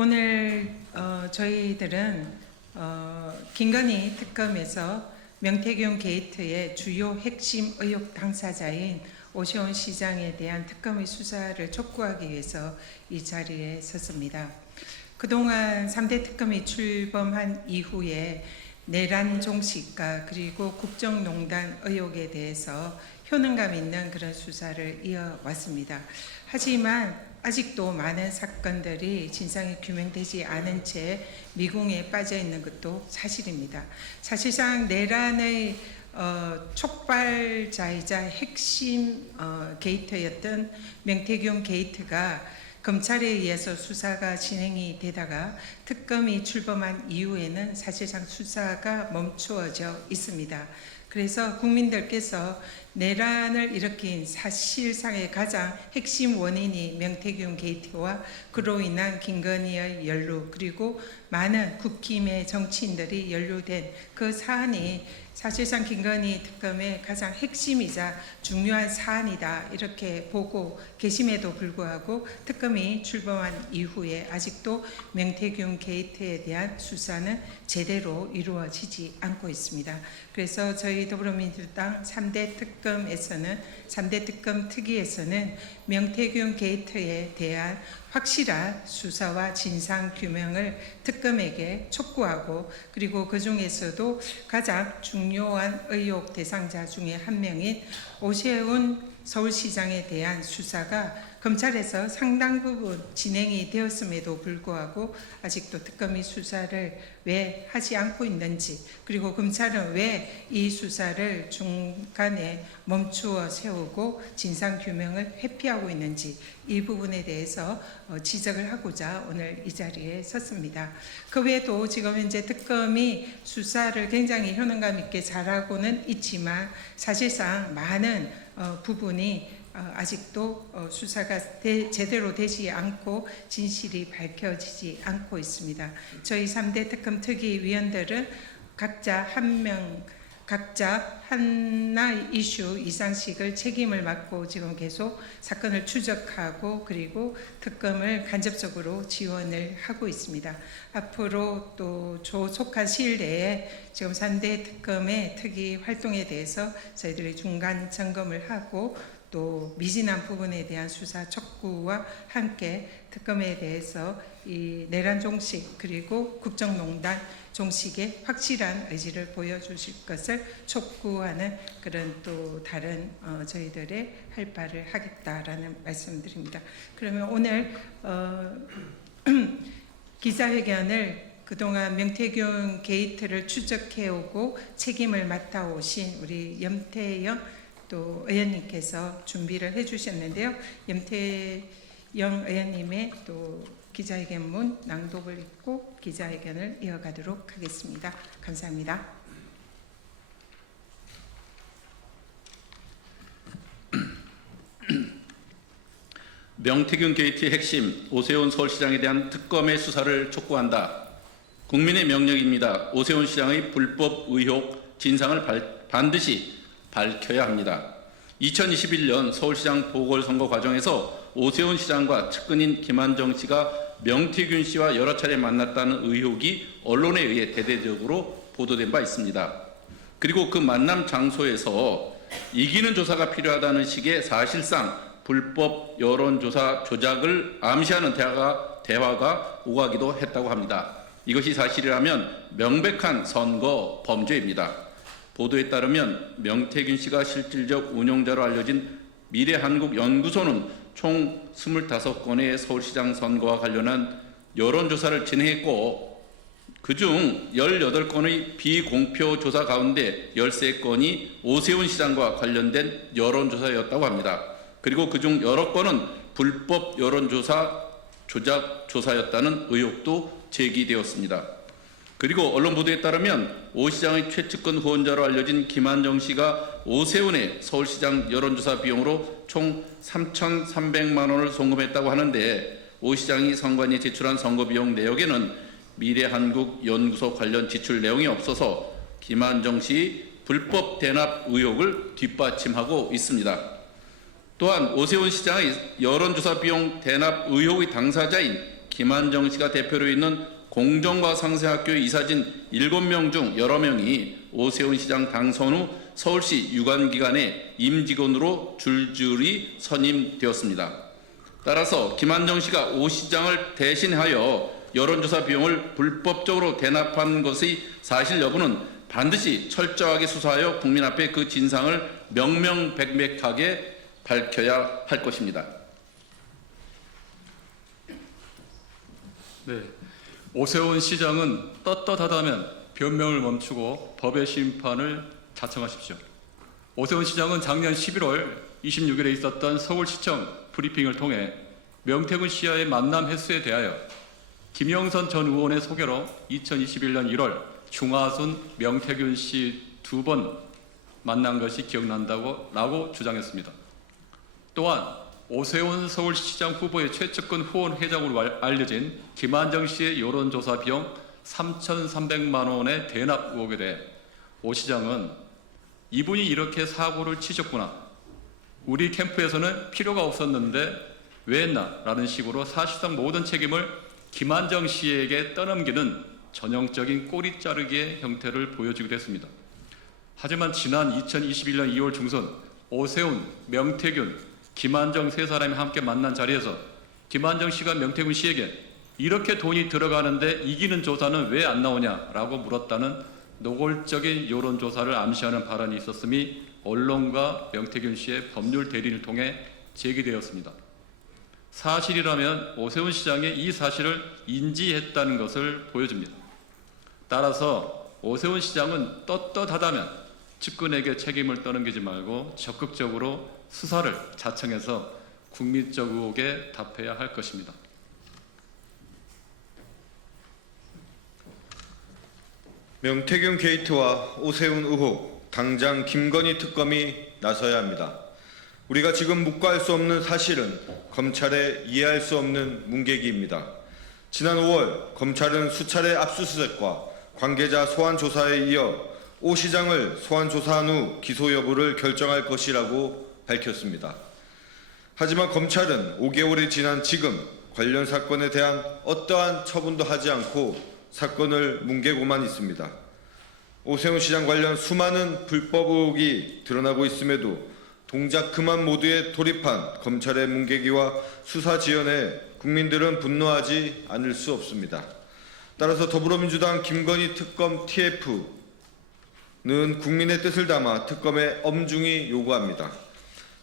오늘 저희들은 김건희 특검에서 명태균 게이트의 주요 핵심 의혹 당사자인 오세훈 시장에 대한 특검의 수사를 촉구하기 위해서 이 자리에 섰습니다. 그동안 3대 특검이 출범한 이후에 내란 종식과 그리고 국정농단 의혹에 대해서 효능감 있는 그런 수사를 이어왔습니다. 하지만 아직도 많은 사건들이 진상이 규명되지 않은 채 미궁에 빠져 있는 것도 사실입니다. 사실상 내란의 촉발자이자 핵심 게이트였던 명태균 게이트가 검찰에 의해서 수사가 진행이 되다가 특검이 출범한 이후에는 사실상 수사가 멈추어져 있습니다. 그래서 국민들께서 내란을 일으킨 사실상의 가장 핵심 원인이 명태균 게이트와 그로 인한 김건희의 연루 그리고 많은 국힘의 정치인들이 연루된 그 사안이 사실상 김건희 특검의 가장 핵심이자 중요한 사안이다 이렇게 보고 계심에도 불구하고 특검이 출범한 이후에 아직도 명태균 게이트에 대한 수사는 제대로 이루어지지 않고 있습니다. 그래서 저희 더불어민주당 3대 특검에서는 3대 특검 특위에서는 명태균 게이트에 대한 확실한 수사와 진상 규명을 특검에게 촉구하고 그리고 그 중에서도 가장 중요한 의혹 대상자 중에 한 명인 오세훈 서울시장에 대한 수사가 검찰에서 상당 부분 진행이 되었음에도 불구하고 아직도 특검이 수사를 왜 하지 않고 있는지 그리고 검찰은 왜 이 수사를 중간에 멈추어 세우고 진상규명을 회피하고 있는지 이 부분에 대해서 지적을 하고자 오늘 이 자리에 섰습니다. 그 외에도 지금 현재 특검이 수사를 굉장히 효능감 있게 잘하고는 있지만 사실상 많은 부분이 아직도 수사가 제대로 되지 않고 진실이 밝혀지지 않고 있습니다. 저희 3대 특검 특위위원들은 각자 하나 이슈 이상씩을 책임을 맡고 지금 계속 사건을 추적하고 그리고 특검을 간접적으로 지원을 하고 있습니다. 앞으로 또 조속한 시일 내에 지금 3대 특검의 특위 활동에 대해서 저희들이 중간 점검을 하고 또 미진한 부분에 대한 수사 촉구와 함께 특검에 대해서 이 내란 종식 그리고 국정농단 종식의 확실한 의지를 보여주실 것을 촉구하는 그런 또 다른 저희들의 할 바를 하겠다라는 말씀드립니다. 그러면 오늘 기자회견을 그동안 명태균 게이트를 추적해오고 책임을 맡아오신 우리 염태영 또 의원님께서 준비를 해주셨는데요. 염태영 의원님의 또 기자회견문 낭독을 읽고 기자회견을 이어가도록 하겠습니다. 감사합니다. 명태균 게이트의 핵심 오세훈 서울시장에 대한 특검의 수사를 촉구한다. 국민의 명령입니다. 오세훈 시장의 불법 의혹 진상을 반드시 밝혀야 합니다. 2021년 서울시장 보궐선거 과정에서 오세훈 시장과 측근인 김한정 씨가 명태균 씨와 여러 차례 만났다는 의혹이 언론에 의해 대대적으로 보도된 바 있습니다. 그리고 그 만남 장소에서 이기는 조사가 필요하다는 식의 사실상 불법 여론조사 조작을 암시하는 대화가 오가기도 했다고 합니다. 이것이 사실이라면 명백한 선거 범죄입니다. 보도에 따르면 명태균 씨가 실질적 운영자로 알려진 미래한국연구소는 총 25건의 서울시장 선거와 관련한 여론조사를 진행했고 그중 18건의 비공표 조사 가운데 13건이 오세훈 시장과 관련된 여론조사였다고 합니다. 그리고 그중 여러 건은 불법 여론조사 조작 조사였다는 의혹도 제기되었습니다. 그리고 언론 보도에 따르면 오 시장의 최측근 후원자로 알려진 김한정 씨가 오세훈의 서울시장 여론조사 비용으로 총 3,300만 원을 송금했다고 하는데 오 시장이 선관위에 제출한 선거비용 내역에는 미래한국연구소 관련 지출 내용이 없어서 김한정 씨 불법 대납 의혹을 뒷받침하고 있습니다. 또한 오세훈 시장의 여론조사 비용 대납 의혹의 당사자인 김한정 씨가 대표로 있는 공정과 상생학교 이사진 7명 중 여러 명이 오세훈 시장 당선 후 서울시 유관기관의 임직원으로 줄줄이 선임되었습니다. 따라서 김한정 씨가 오 시장을 대신하여 여론조사 비용을 불법적으로 대납한 것의 사실 여부는 반드시 철저하게 수사하여 국민 앞에 그 진상을 명명백백하게 밝혀야 할 것입니다. 네, 오세훈 시장은 떳떳하다면 변명을 멈추고 법의 심판을 자청하십시오. 오세훈 시장은 작년 11월 26일에 있었던 서울시청 브리핑을 통해 명태균 씨와의 만남 횟수에 대하여 김영선 전 의원의 소개로 2021년 1월 중하순 명태균 씨 2번 만난 것이 기억난다고 주장했습니다. 또한 오세훈 서울시장 후보의 최측근 후원 회장으로 알려진 김한정 씨의 여론조사 비용 3,300만 원의 대납 의혹에 대해 오 시장은 이분이 이렇게 사고를 치셨구나. 우리 캠프에서는 필요가 없었는데 왜 했나? 라는 식으로 사실상 모든 책임을 김한정 씨에게 떠넘기는 전형적인 꼬리 자르기의 형태를 보여주기도 했습니다. 하지만 지난 2021년 2월 중순 오세훈, 명태균, 김한정 세 사람이 함께 만난 자리에서 김한정 씨가 명태균 씨에게 이렇게 돈이 들어가는데 이기는 조사는 왜 안 나오냐라고 물었다는 노골적인 여론조사를 암시하는 발언이 있었음이 언론과 명태균 씨의 법률 대리를 통해 제기되었습니다. 사실이라면 오세훈 시장이 이 사실을 인지했다는 것을 보여줍니다. 따라서 오세훈 시장은 떳떳하다면 측근에게 책임을 떠넘기지 말고 적극적으로 수사를 자청해서 국민적 의혹에 답해야 할 것입니다. 명태균 게이트와 오세훈 의혹, 당장 김건희 특검이 나서야 합니다. 우리가 지금 묵과할 수 없는 사실은 검찰에 이해할 수 없는 문개기입니다. 지난 5월 검찰은 수차례 압수수색과 관계자 소환 조사에 이어 오 시장을 소환 조사한 후 기소 여부를 결정할 것이라고 밝혔습니다. 하지만 검찰은 5개월이 지난 지금 관련 사건에 대한 어떠한 처분도 하지 않고 사건을 뭉개고만 있습니다. 오세훈 시장 관련 수많은 불법 의혹이 드러나고 있음에도 동작 그만 모드에 돌입한 검찰의 뭉개기와 수사 지연에 국민들은 분노하지 않을 수 없습니다. 따라서 더불어민주당 김건희 특검 TF는 국민의 뜻을 담아 특검에 엄중히 요구합니다.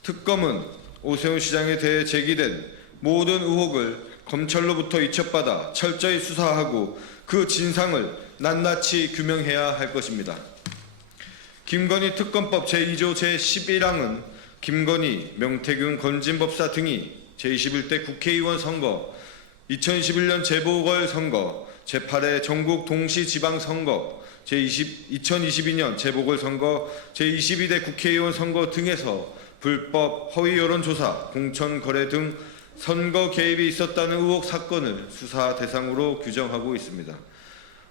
특검은 오세훈 시장에 대해 제기된 모든 의혹을 검찰로부터 이첩받아 철저히 수사하고 그 진상을 낱낱이 규명해야 할 것입니다. 김건희 특검법 제2조 제11항은 김건희, 명태균, 건진법사 등이 제21대 국회의원 선거, 2021년 재보궐선거, 제8회 전국 동시지방선거, 2022년 재보궐선거, 제22대 국회의원 선거 등에서 불법 허위 여론조사, 공천거래 등 선거 개입이 있었다는 의혹 사건을 수사 대상으로 규정하고 있습니다.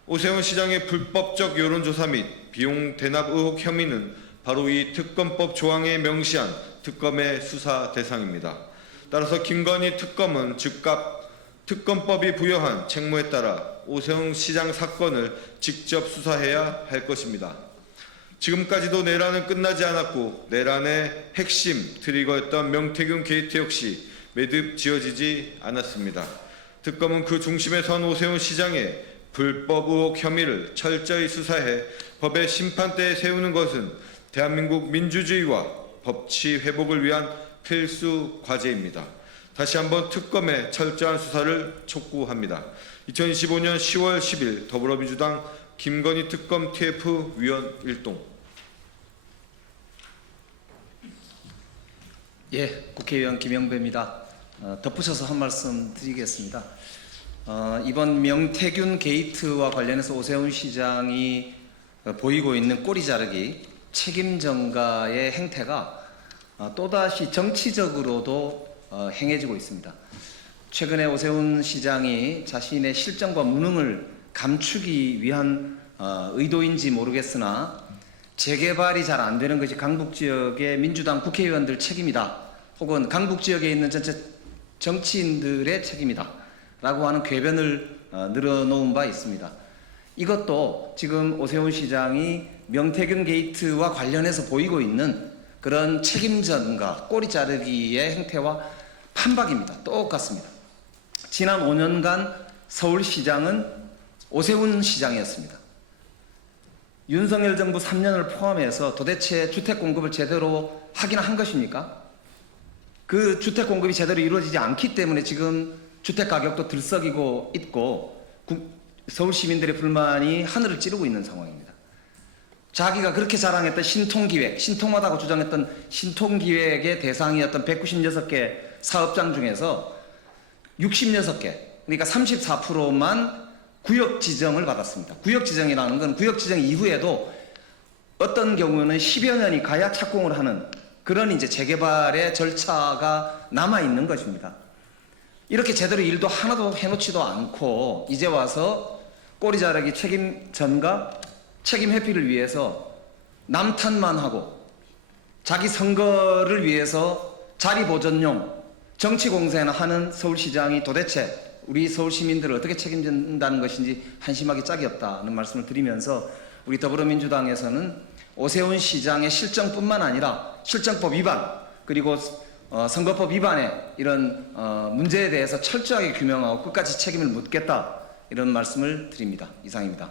오세훈 시장의 불법적 여론조사 및 비용 대납 의혹 혐의는 바로 이 특검법 조항에 명시한 특검의 수사 대상입니다. 따라서 김건희 특검은 즉각 특검법이 부여한 책무에 따라 오세훈 시장 사건을 직접 수사해야 할 것입니다. 지금까지도 내란은 끝나지 않았고 내란의 핵심 트리거였던 명태균 게이트 역시 매듭 지어지지 않았습니다. 특검은 그 중심에 선 오세훈 시장의 불법 의혹 혐의를 철저히 수사해 법의 심판대에 세우는 것은 대한민국 민주주의와 법치 회복을 위한 필수 과제입니다. 다시 한번 특검의 철저한 수사를 촉구합니다. 2025년 10월 10일 더불어민주당 김건희 특검 TF 위원 일동. 예, 국회의원 김영배입니다. 덧붙여서 한 말씀 드리겠습니다. 이번 명태균 게이트와 관련해서 오세훈 시장이 보이고 있는 꼬리 자르기, 책임 전가의 행태가 또다시 정치적으로도 행해지고 있습니다. 최근에 오세훈 시장이 자신의 실정과 무능을 감추기 위한 의도인지 모르겠으나 재개발이 잘 안 되는 것이 강북지역의 민주당 국회의원들 책임이다. 혹은 강북지역에 있는 전체 정치인들의 책임이다. 라고 하는 궤변을 늘어놓은 바 있습니다. 이것도 지금 오세훈 시장이 명태균 게이트와 관련해서 보이고 있는 그런 책임전가, 꼬리 자르기의 행태와 판박입니다. 똑같습니다. 지난 5년간 서울시장은 오세훈 시장이었습니다. 윤석열 정부 3년을 포함해서 도대체 주택 공급을 제대로 하긴 한 것입니까? 그 주택 공급이 제대로 이루어지지 않기 때문에 지금 주택 가격도 들썩이고 있고 서울 시민들의 불만이 하늘을 찌르고 있는 상황입니다. 자기가 그렇게 자랑했던 신통기획, 신통하다고 주장했던 신통기획의 대상이었던 196개 사업장 중에서 66개, 그러니까 34%만 구역 지정을 받았습니다. 구역 지정이라는 건 구역 지정 이후에도 어떤 경우는 10여 년이 가야 착공을 하는 그런 이제 재개발의 절차가 남아 있는 것입니다. 이렇게 제대로 일도 하나도 해놓지도 않고 이제 와서 꼬리 자르기 책임 전가, 책임 회피를 위해서 남탓만 하고 자기 선거를 위해서 자리 보전용 정치 공세나 하는 서울시장이 도대체 우리 서울 시민들을 어떻게 책임진다는 것인지 한심하기 짝이 없다는 말씀을 드리면서 우리 더불어민주당에서는 오세훈 시장의 실정뿐만 아니라 실정법 위반 그리고 선거법 위반의 이런 문제에 대해서 철저하게 규명하고 끝까지 책임을 묻겠다 이런 말씀을 드립니다. 이상입니다.